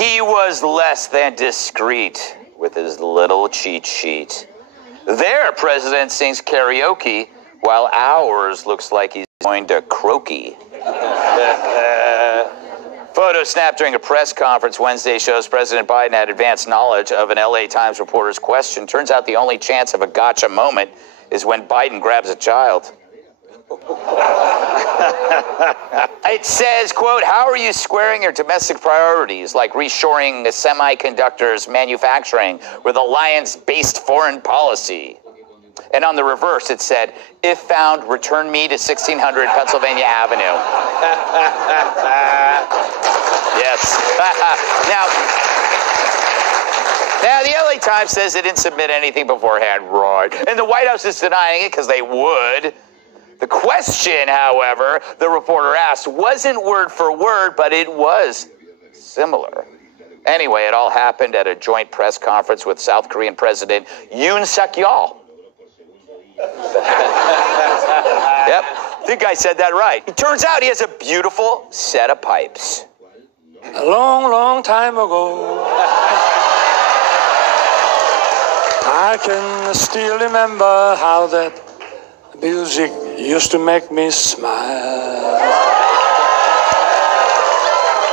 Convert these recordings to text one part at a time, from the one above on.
He was less than discreet with his little cheat sheet. Their president sings karaoke, while ours looks like he's going to croaky. Photo snapped during a press conference Wednesday shows President Biden had advanced knowledge of an LA Times reporter's question. Turns out the only chance of a gotcha moment is when Biden grabs a child. It says, quote, how are you squaring your domestic priorities like reshoring semiconductors manufacturing with alliance-based foreign policy? And on the reverse, it said, if found, return me to 1600 Pennsylvania Avenue. Yes. Now, the LA Times says they didn't submit anything beforehand, right? And the White House is denying it because they would. The question, however, the reporter asked wasn't word for word, but it was similar. Anyway, it all happened at a joint press conference with South Korean President Yoon Suk-yeol. Yep, I think I said that right. It turns out he has a beautiful set of pipes. A long, long time ago, I can still remember how that music used to make me smile.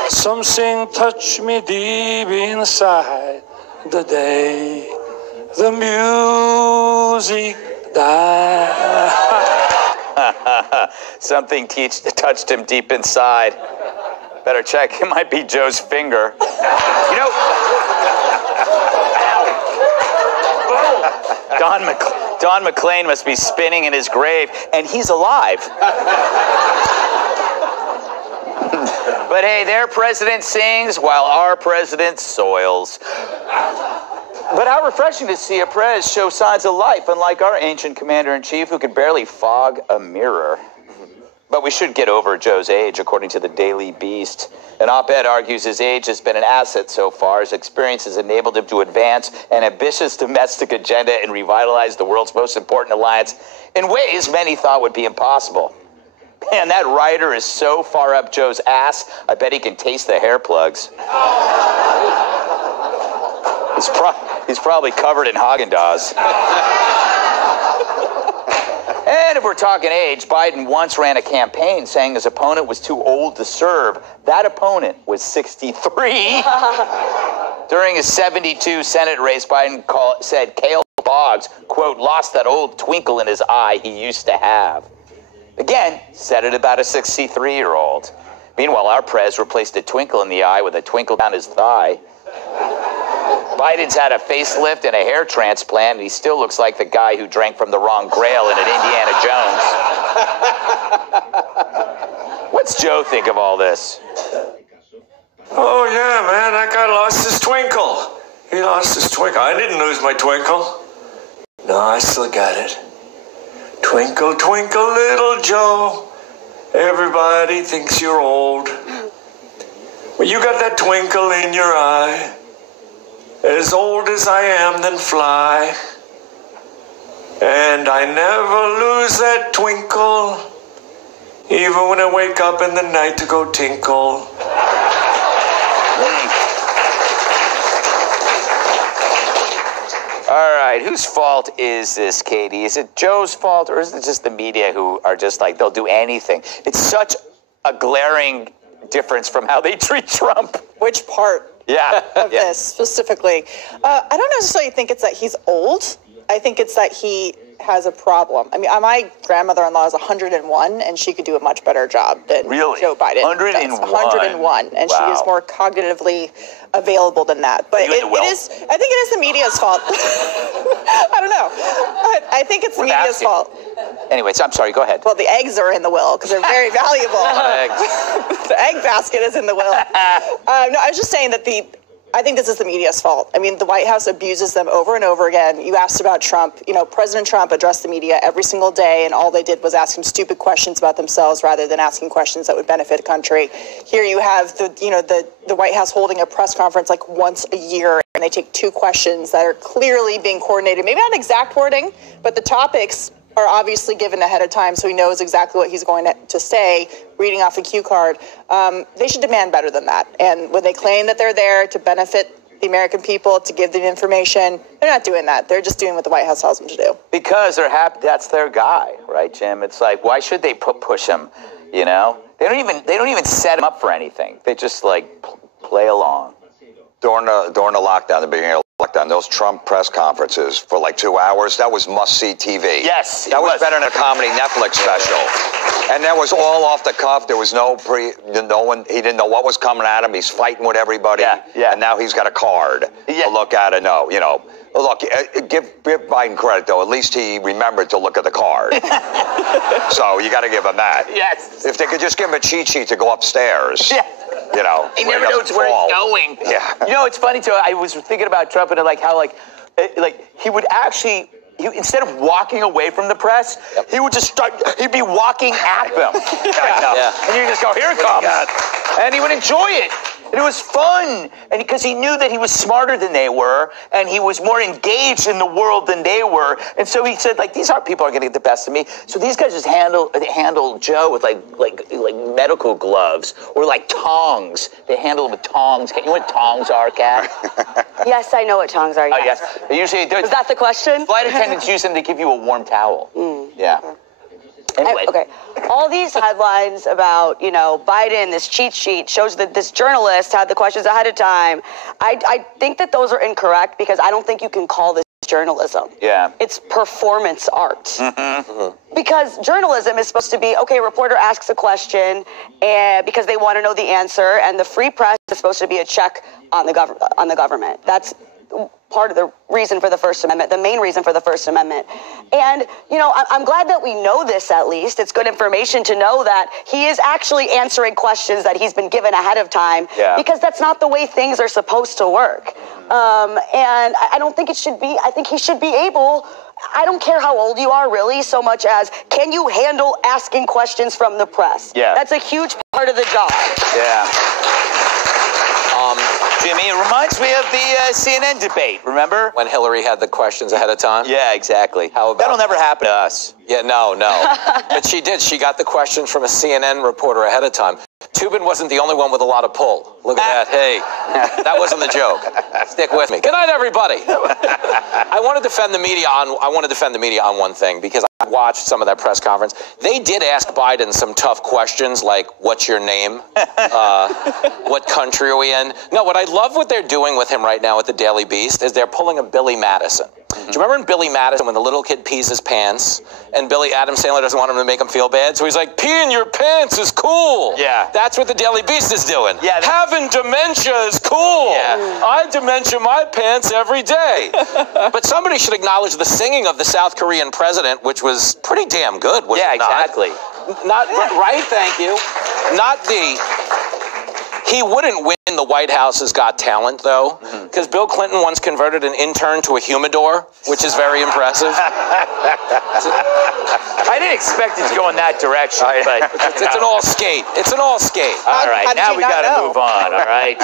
Something touched me deep inside the day the music died. Something touched him deep inside. Better check. It might be Joe's finger. You know, Don McLean must be spinning in his grave, and he's alive. But hey, their president sings while our president soils. But how refreshing to see a prez show signs of life, unlike our ancient commander-in-chief who could barely fog a mirror. But we should get over Joe's age, according to the Daily Beast. An op-ed argues his age has been an asset so far. His experience has enabled him to advance an ambitious domestic agenda and revitalize the world's most important alliance in ways many thought would be impossible. Man, that writer is so far up Joe's ass, I bet he can taste the hair plugs. He's probably covered in Haagen-Dazs. And if we're talking age, Biden once ran a campaign saying his opponent was too old to serve. That opponent was 63. During his 72 Senate race, Biden said Cale Boggs, quote, lost that old twinkle in his eye he used to have. Again, said it about a 63-year-old. Meanwhile, our prez replaced a twinkle in the eye with a twinkle down his thigh. Biden's had a facelift and a hair transplant, and he still looks like the guy who drank from the wrong grail in an Indiana Jones. What's Joe think of all this? Oh, yeah, man, that guy lost his twinkle. He lost his twinkle. I didn't lose my twinkle. No, I still got it. Twinkle, twinkle, little Joe. Everybody thinks you're old. Well, you got that twinkle in your eye. As old as I am, then fly. And I never lose that twinkle, even when I wake up in the night to go tinkle. All right, whose fault is this, Katie? Is it Joe's fault, or is it just the media who are just like, they'll do anything? It's such a glaring difference from how they treat Trump. Which part? Of this specifically. I don't necessarily think it's that he's old. I think it's that he has a problem. I mean, my grandmother-in-law is 101, and she could do a much better job than Joe Biden. 101? 101, and wow. She is more cognitively available than that. But I think it is the media's fault. I don't know. I think it's the media's fault. Anyways, I'm sorry, go ahead. Well, the eggs are in the will because they're very valuable. The egg basket is in the will. No, I was just saying that I think this is the media's fault. I mean, the White House abuses them over and over again. You asked about Trump. You know, President Trump addressed the media every single day, and all they did was ask him stupid questions about themselves rather than asking questions that would benefit the country. Here you have the White House holding a press conference like once a year, and they take two questions that are clearly being coordinated. Maybe not exact wording, but the topics are obviously given ahead of time, so he knows exactly what he's going to say, reading off a cue card. They should demand better than that. And when they claim that they're there to benefit the American people, to give them information, they're not doing that. They're just doing what the White House tells them to do. Because they're happy. That's their guy, right, Jim? It's like, why should they push him? You know, they don't even set him up for anything. They just like play along. During the lockdown, the beginning of the lockdown, those Trump press conferences for like 2 hours, that was must-see TV. Yes, that was better than a comedy Netflix special. And that was all off the cuff. There was no one. He didn't know what was coming at him. He's fighting with everybody. Yeah. And now he's got a card to look at and know. You know, look, give Biden credit though. At least he remembered to look at the card. So you got to give him that. Yes. If they could just give him a cheat sheet to go upstay. Yeah. You know, he never knows where it's going. Yeah. You know, it's funny too. I was thinking about Trump and like how he would actually. Instead of walking away from the press, he would just he'd be walking at them. And you just go, here it comes. And he would enjoy it. And it was fun. And because he knew that he was smarter than they were, and he was more engaged in the world than they were. And so he said, like, these people aren't going to get the best of me. So these guys just handle Joe with like medical gloves or like tongs. They handle him with tongs. You know what tongs are, Kat? Yes, I know what tongs are. Oh, yes. They usually do. Is that the question? Flight attendants use them to give you a warm towel. Yeah. Anyway. Okay. All these headlines about, Biden, this cheat sheet, shows that this journalist had the questions ahead of time. I think that those are incorrect because I don't think you can call this journalism. Yeah. It's performance art. Because journalism is supposed to be, okay, reporter asks a question and because they want to know the answer, and the free press is supposed to be a check on the government. That's part of the reason for the First Amendment, the main reason for the First Amendment. And, I'm glad that we know this at least. It's good information to know that he is actually answering questions that he's been given ahead of time because that's not the way things are supposed to work. And I don't think it should be. I think he should be able, I don't care how old you are really, so much as can you handle asking questions from the press? Yeah. That's a huge part of the job. Yeah. Jimmy, it reminds me of the CNN debate, remember? When Hillary had the questions ahead of time? Yeah, exactly. How about That'll never happen to us. Yeah, no. But she did. She got the questions from a CNN reporter ahead of time. Tubin wasn't the only one with a lot of pull. Look at that. Hey, that wasn't the joke. Stick with me. Good night, everybody. I want to defend the media on one thing because I watched some of that press conference. They did ask Biden some tough questions like, what's your name? What country are we in? No, what I love what they're doing with him right now at the Daily Beast is they're pulling a Billy Madison. Do you remember in Billy Madison when the little kid pees his pants and Adam Sandler doesn't want him to make him feel bad? So he's like, peeing your pants is cool. Yeah. That's what the Daily Beast is doing. Yeah. Having dementia is cool. Yeah. I dementia my pants every day. But somebody should acknowledge the singing of the South Korean president, which was pretty damn good, was it not? Exactly. Right, thank you. He wouldn't win the White House's Got Talent, though, because Bill Clinton once converted an intern to a humidor, which is very impressive. I didn't expect it to go in that direction, but it's an all skate. It's an all skate. All right, now we got to move on, all right?